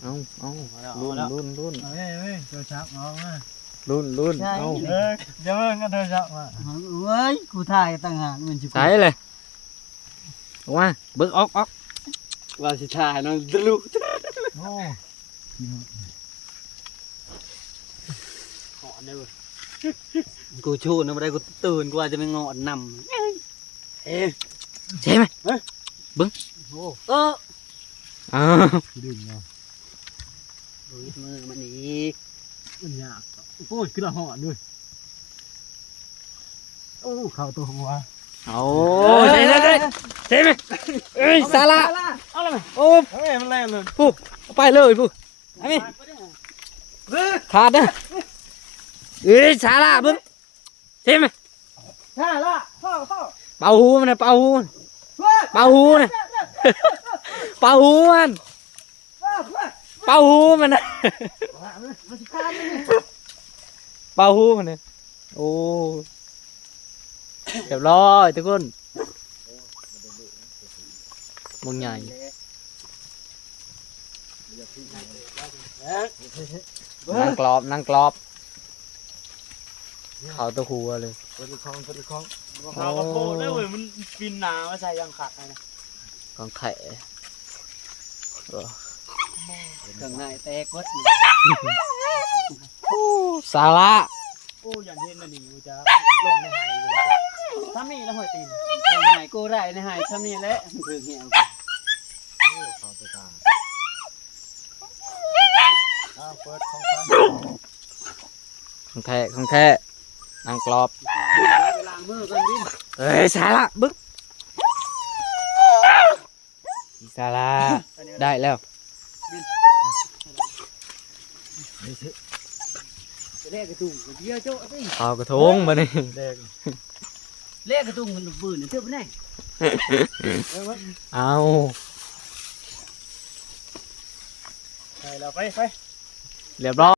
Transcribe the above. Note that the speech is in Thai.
เอาลุ้นเอาเว้ยโทรศัพท์เอามา ลุ้นเอา เดี๋ยวมึงก็โทรศัพท์มาเว้ยกูถ่ายต่างหากมันสิ ใส่เลยออกมาเบิกออก ว่าสิถ่ายเนาะดูโอ้หอนได้เว้ยกูชูนบ่ได้กูตื่นกูว่าจะไปงอนนำใช่ไหม โอ้อ้าว ดึงเนาะมือมันอีกมันยากโอ้ยคือละหอนด้วยโอ้เข้าตัวหัว เอาใช่ไหมเอ้ยสาระ เอาละมั้ย โอ้ เฮ้ยมันแรงเลย ปุ๊ไปเลยปุ๊ไอ้นี่ขาดนะเอ้ยสาระปุ๊ใช่ไหม ใช่ละเข้า เป่าหูมันนะเป่าหูนะเป่าหูมันเป่าหูมันนะเป่าหูมันนะโอ้เรียบร้อยทุกคนมึงใหญ่นั่งกรอบเขาตัวหัวเลย เปิดคล้องเราก็โผล่ได้เว้ยมันปีนหนามาใส่ยังขัดเลยนะ ของไข่ เครื่องในแตกวัด สาระ โอ้อย่างเห็นนั่นนี่กูจะลงในหายเลยถ้ามีแล้วหอยตีนทำหายกูได้ในหายถ้ามีแล้วถึงเหี้ยเปิดของฟ้า ของแท้นั่งกรอบ ล้างมือกันดิ เอ้ยสาระบึ๊กสาระได้แล้ว เลขกระตุ้งเดียวโจ้สิ เอากระทงมานี่ เลขกระตุ้งมันปืนเนี่ยเท่าไหร่ เอา ไปแล้วไป เรียบร้อย